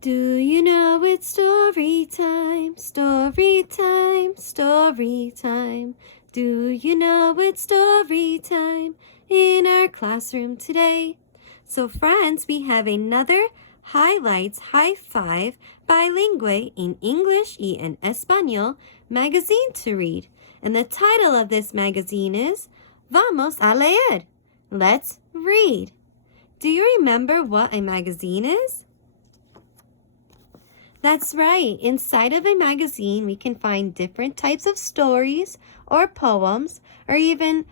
Do you know it's story time, story time, story time? Do you know it's story time in our classroom today? So friends, we have another Highlights High Five Bilingüe in English y en Español magazine to read. And the title of this magazine is Vamos a leer. Let's read. Do you remember what a magazine is? That's right. Inside of a magazine, we can find different types of stories or poems or even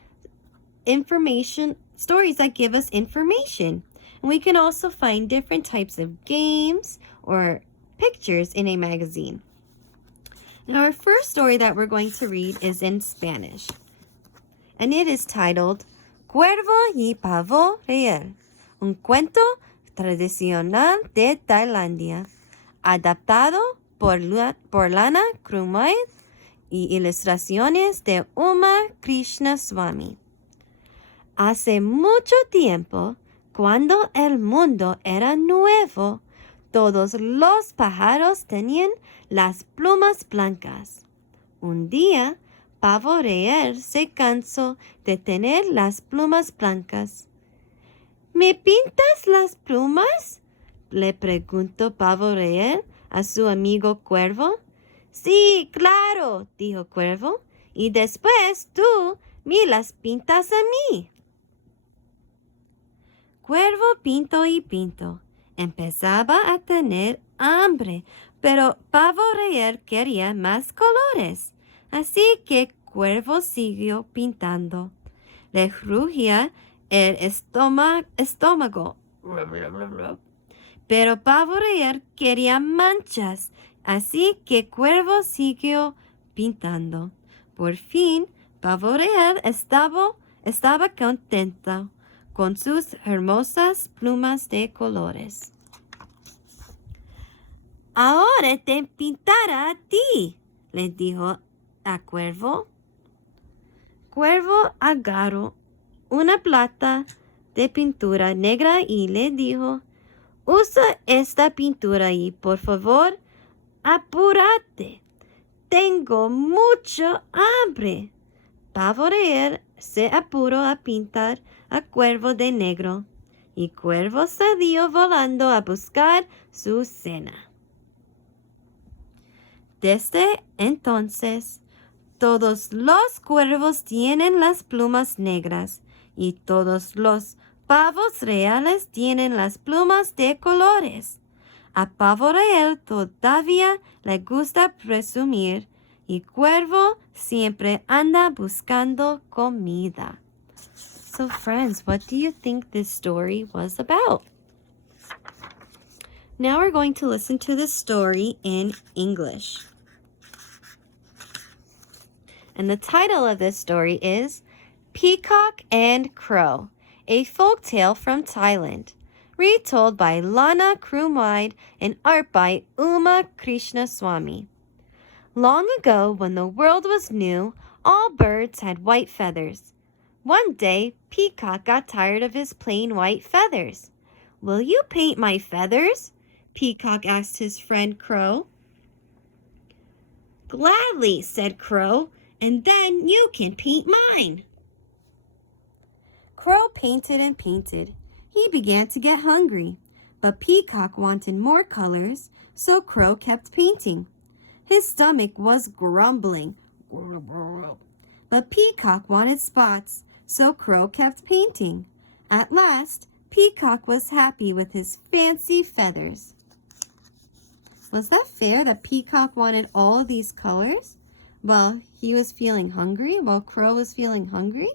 stories that give us information. And we can also find different types of games or pictures in a magazine. Now, our first story that we're going to read is in Spanish. And it is titled Cuervo y Pavo Real, un cuento tradicional de Tailandia. Adaptado por Lana Krumaid y ilustraciones de Uma Krishnaswamy. Hace mucho tiempo, cuando el mundo era nuevo, todos los pájaros tenían las plumas blancas. Un día, Pavo Real se cansó de tener las plumas blancas. ¿Me pintas las plumas?, le preguntó Pavo Real a su amigo Cuervo. Sí, claro, dijo Cuervo, y después tú me las pintas a mí. Cuervo pintó y pintó. Empezaba a tener hambre, pero Pavo Real quería más colores. Así que Cuervo siguió pintando. Le rugía el estómago. Pero Pavo Real quería manchas, así que Cuervo siguió pintando. Por fin, Pavo Real estaba contento con sus hermosas plumas de colores. Ahora te pintará a ti, le dijo a Cuervo. Cuervo agarró una plata de pintura negra y le dijo: usa esta pintura y, por favor, apúrate. Tengo mucho hambre. Pavo Real se apuró a pintar a Cuervo de negro, y Cuervo salió volando a buscar su cena. Desde entonces, todos los cuervos tienen las plumas negras, y todos los pavos reales tienen las plumas de colores. A Pavo Real todavía le gusta presumir, y Cuervo siempre anda buscando comida. So friends, what do you think this story was about? Now we're going to listen to the story in English. And the title of this story is Peacock and Crow, a folk tale from Thailand, retold by Lana Krumaid and art by Uma Krishnaswamy. Long ago, when the world was new, all birds had white feathers. One day, Peacock got tired of his plain white feathers. "Will you paint my feathers?" Peacock asked his friend Crow. "Gladly," said Crow, "and then you can paint mine." Crow painted and painted. He began to get hungry, but Peacock wanted more colors, so Crow kept painting. His stomach was grumbling, but Peacock wanted spots, so Crow kept painting. At last, Peacock was happy with his fancy feathers. Was that fair that Peacock wanted all of these colors? Well, he was feeling hungry while Crow was feeling hungry?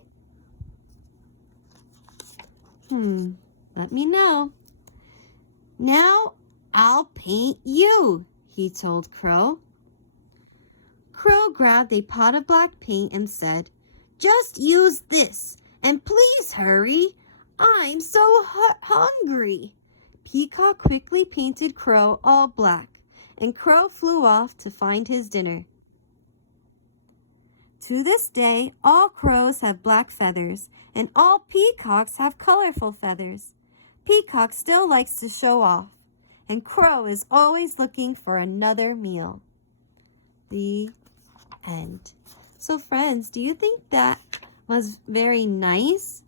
Let me know. "Now I'll paint you," he told Crow. Crow grabbed a pot of black paint and said, "Just use this, and please hurry. I'm so hungry." Peacock quickly painted Crow all black, and Crow flew off to find his dinner. To this day, all crows have black feathers, and all peacocks have colorful feathers. Peacock still likes to show off, and Crow is always looking for another meal. The end. So friends, do you think that was very nice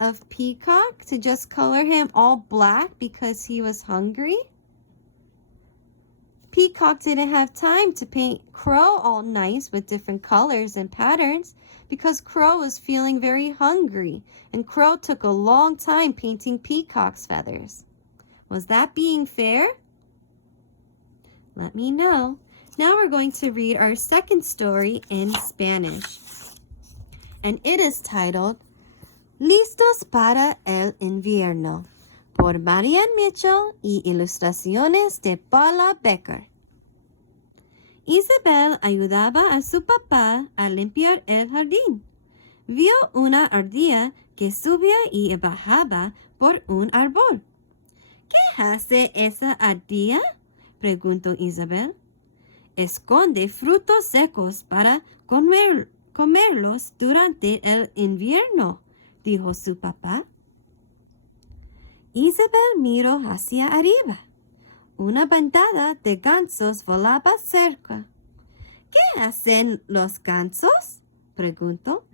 of Peacock to just color him all black because he was hungry? Peacock didn't have time to paint Crow all nice with different colors and patterns because Crow was feeling very hungry, and Crow took a long time painting Peacock's feathers. Was that being fair? Let me know. Now we're going to read our second story in Spanish. And it is titled, Listos para el invierno, por Marian Mitchell y ilustraciones de Paula Becker. Isabel ayudaba a su papá a limpiar el jardín. Vio una ardilla que subía y bajaba por un árbol. ¿Qué hace esa ardilla?, preguntó Isabel. Esconde frutos secos para comerlos durante el invierno, dijo su papá. Isabel miró hacia arriba. Una bandada de gansos volaba cerca. ¿Qué hacen los gansos?, preguntó.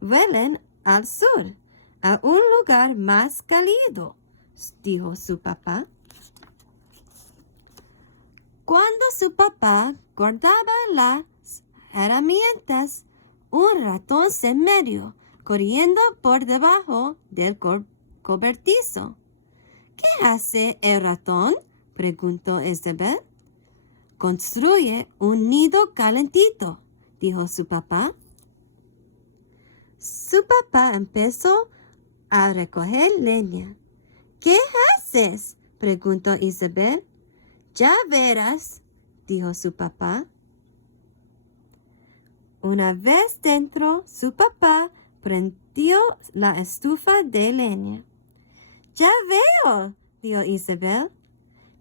Vuelan al sur, a un lugar más cálido, dijo su papá. Cuando su papá guardaba las herramientas, un ratón se metió corriendo por debajo del cobertizo. ¿Qué hace el ratón?, preguntó Isabel. Construye un nido calentito, dijo su papá. Su papá empezó a recoger leña. ¿Qué haces?, preguntó Isabel. Ya verás, dijo su papá. Una vez dentro, su papá prendió la estufa de leña. Ya veo, dijo Isabel.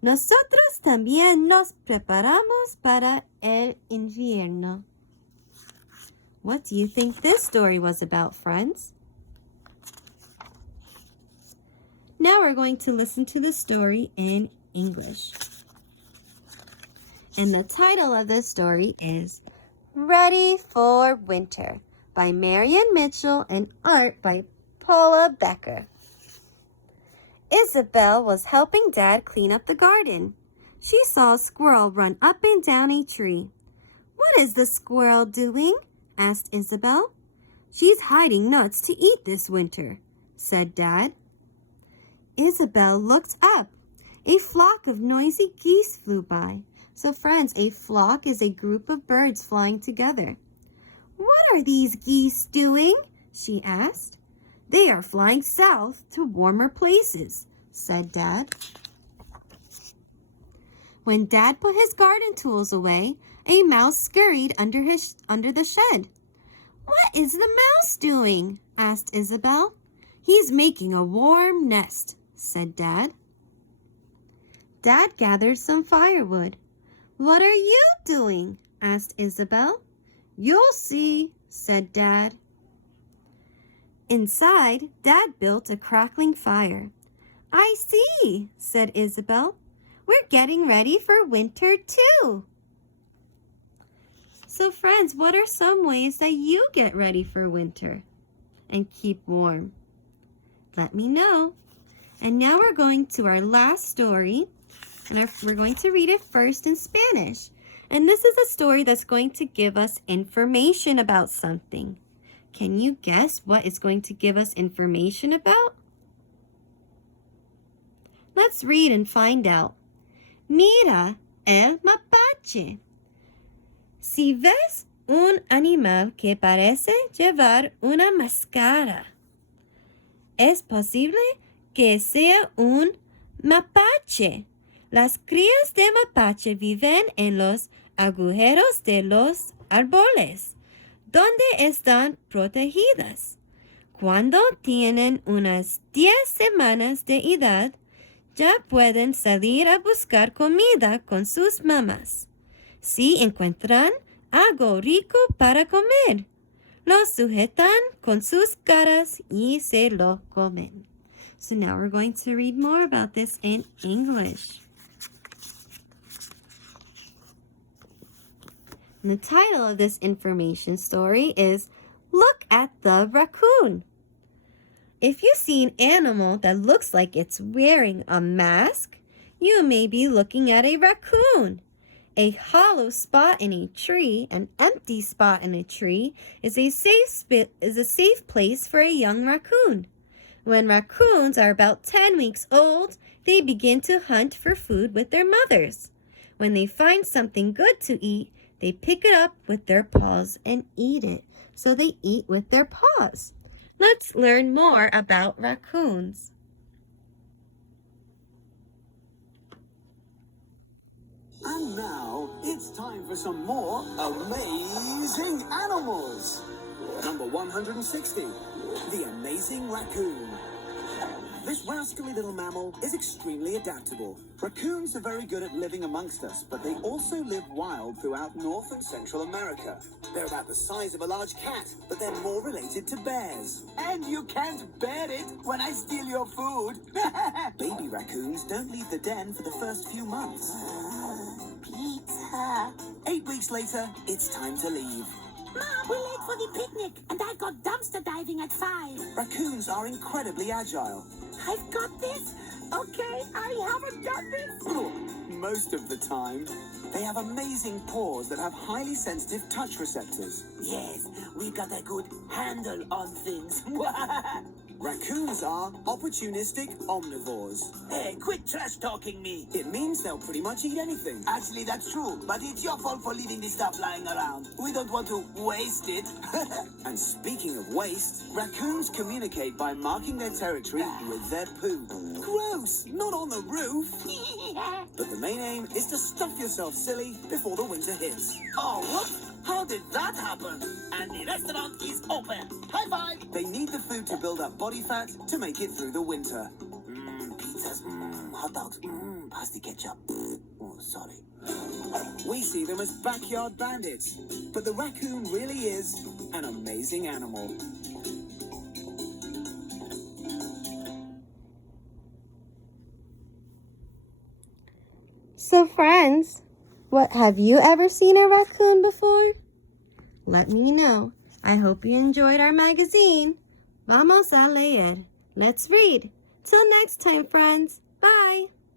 Nosotros también nos preparamos para el invierno. What do you think this story was about, friends? Now we're going to listen to the story in English. And the title of this story is Ready for Winter by Marian Mitchell and art by Paula Becker. Isabel was helping Dad clean up the garden. She saw a squirrel run up and down a tree. What is the squirrel doing?, asked Isabel. She's hiding nuts to eat this winter, said Dad. Isabel looked up. A flock of noisy geese flew by. So friends, a flock is a group of birds flying together. What are these geese doing?, she asked. They are flying south to warmer places, said Dad. When Dad put his garden tools away, a mouse scurried under the shed. What is the mouse doing?, asked Isabel. He's making a warm nest, said Dad. Dad gathered some firewood. What are you doing?, asked Isabel. You'll see, said Dad. Inside, Dad built a crackling fire. I see, said Isabel. We're getting ready for winter too. So friends, what are some ways that you get ready for winter and keep warm? Let me know. And now we're going to our last story, and we're going to read it first in Spanish. And this is a story that's going to give us information about something. Can you guess what it's going to give us information about? Let's read and find out. Mira el mapache. Si ves un animal que parece llevar una máscara, es posible que sea un mapache. Las crías de mapache viven en los agujeros de los árboles, donde están protegidas. Cuando tienen unas 10 semanas de edad, ya pueden salir a buscar comida con sus mamás. Si encuentran algo rico para comer, lo sujetan con sus caras y se lo comen. So now we're going to read more about this in English. And the title of this information story is Look at the Raccoon. If you see an animal that looks like it's wearing a mask, you may be looking at a raccoon. A hollow spot in a tree, an empty spot in a tree, is a safe place for a young raccoon. When raccoons are about 10 weeks old, they begin to hunt for food with their mothers. When they find something good to eat, they pick it up with their paws and eat it. So they eat with their paws. Let's learn more about raccoons. And now, it's time for some more amazing animals. Number 160, the amazing raccoon. This rascally little mammal is extremely adaptable. Raccoons are very good at living amongst us, but they also live wild throughout North and Central America. They're about the size of a large cat, but they're more related to bears. And you can't bear it when I steal your food. Baby raccoons don't leave the den for the first few months. Pizza. 8 weeks later, it's time to leave. Mom, we're late for the picnic, and I got dumpster diving at 5. Raccoons are incredibly agile. I've got this. Okay, I haven't got this. Most of the time. They have amazing paws that have highly sensitive touch receptors. Yes, we got a good handle on things. Raccoons are opportunistic omnivores. Hey, quit trash talking me. It means they'll pretty much eat anything. Actually, that's true, but it's your fault for leaving this stuff lying around. We don't want to waste it. And speaking of waste, raccoons communicate by marking their territory with their poo. Gross! Not on the roof! But the main aim is to stuff yourself silly before the winter hits. Oh, whoops! How did that happen? And the restaurant is open. High five! They need the food to build up body fat to make it through the winter. Pizzas, hot dogs, pasty ketchup. Oh, sorry. We see them as backyard bandits, but the raccoon really is an amazing animal. So friends, have you ever seen a raccoon before? Let me know. I hope you enjoyed our magazine. Vamos a leer. Let's read. Till next time, friends. Bye.